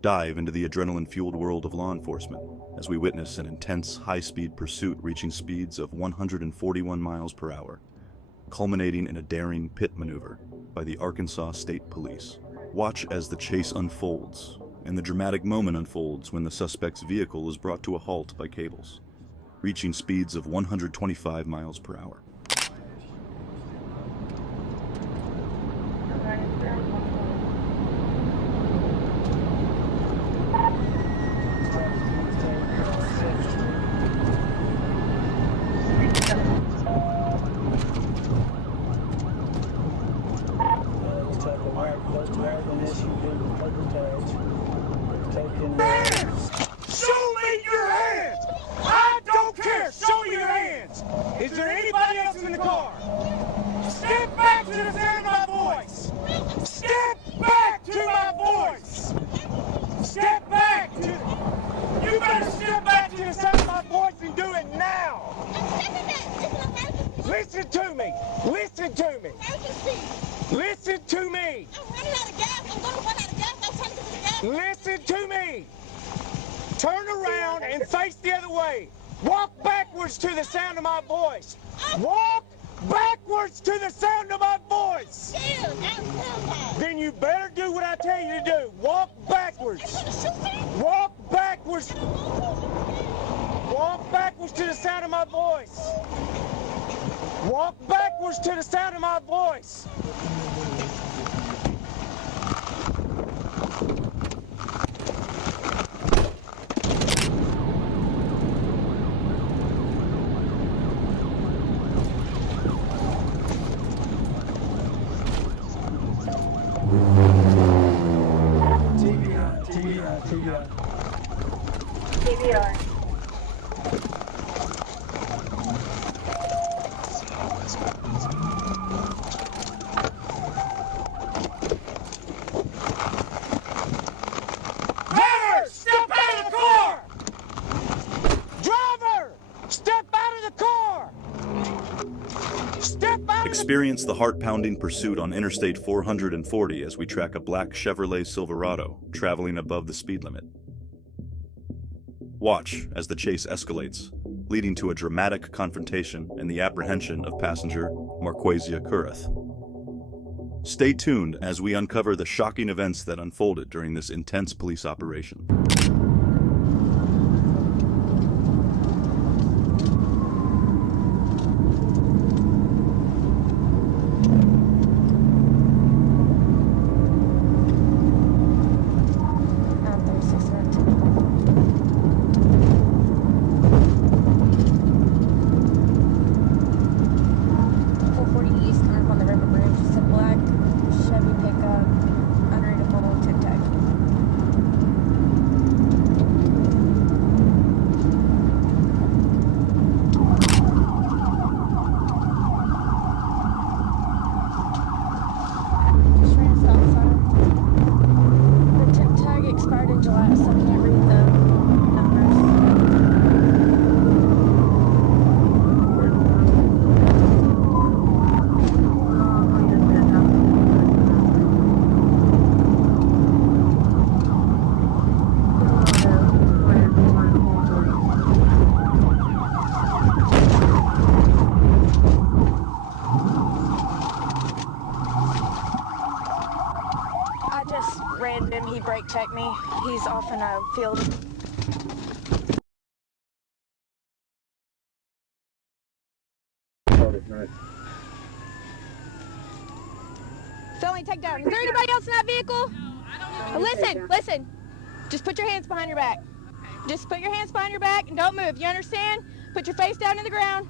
Dive into the adrenaline-fueled world of law enforcement as we witness an intense, high-speed pursuit reaching speeds of 141 miles per hour, culminating in a daring pit maneuver by the Arkansas State Police. Watch as the chase unfolds, and the dramatic moment unfolds when the suspect's vehicle is brought to a halt by cables, reaching speeds of 125 miles per hour. Show me your hands! I don't care! Show me your hands! Is there anybody else in the car? Step back to the sound of my voice! Step back to my voice! Step back to... You better step back to the sound of my voice and do it now! Listen to me! Listen to me! Listen to me! I'm running out of gas. I'm going to run out of gas. I'm trying to get to the gas. Listen to me! Turn around and face the other way. Walk backwards to the sound of my voice. Walk backwards to the sound of my voice. Then you better do what I tell you to do. Walk backwards. Walk backwards. Walk backwards to the sound of my voice. Walk backwards to the sound of my voice. TBR. Driver, step out of the car! Driver, step out of the car! Step out of the... Experience the heart-pounding pursuit on Interstate 440 as we track a black Chevrolet Silverado traveling above the speed limit. Watch as the chase escalates, leading to a dramatic confrontation and the apprehension of passenger Marquesia Kurth. Stay tuned as we uncover the shocking events that unfolded during this intense police operation. He brake checked me. He's off in a field. Felony takedown. Is there anybody else in that vehicle? Listen. Just put your hands behind your back. Just put your hands behind your back and don't move. You understand? Put your face down to the ground.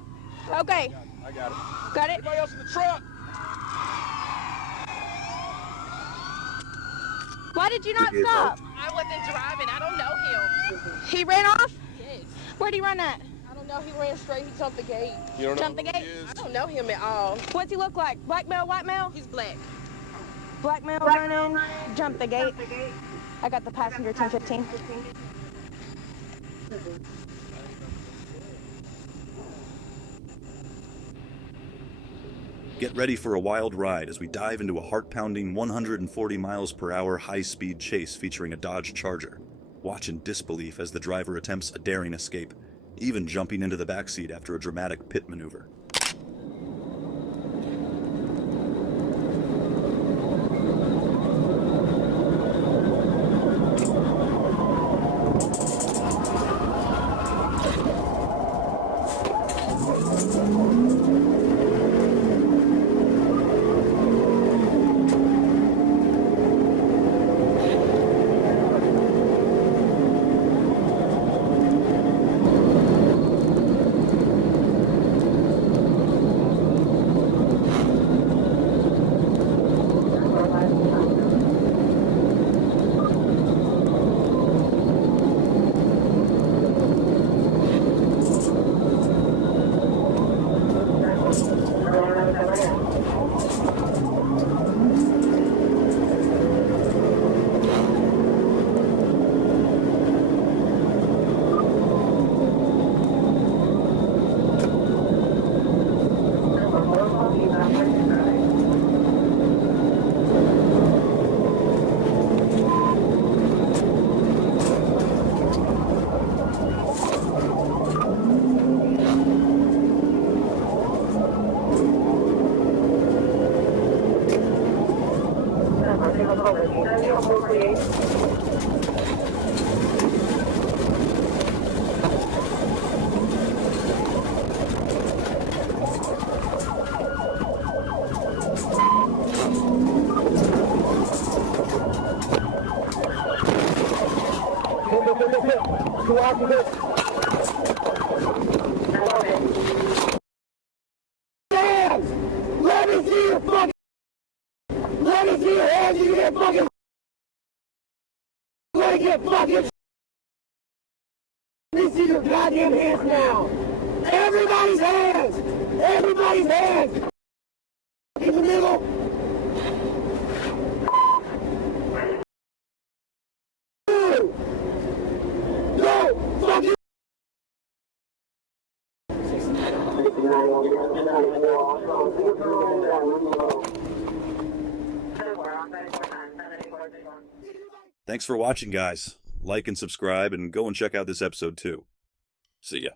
Okay. I got it. Got it? Anybody else in the truck? Why did you not stop? I wasn't driving. I don't know him. He ran off? Yes. Where'd he run at? I don't know. He ran straight. He jumped the gate. You don't know Jump the who gate? he is? I don't know him at all. What's he look like? Black male, white male? He's black. Black male running, jump the gate. I got the passenger 1015. Get ready for a wild ride as we dive into a heart-pounding 140 miles per hour high-speed chase featuring a Dodge Charger. Watch in disbelief as the driver attempts a daring escape, even jumping into the backseat after a dramatic pit maneuver. Let me see your fucking. Let me see your hands. You get fucking. Let me get fucking. Let me see your goddamn hands now. Everybody's hands. Everybody's hands. In the middle. No. Fuck you. Thanks for watching, guys. Like and subscribe, and go and check out this episode too. See ya.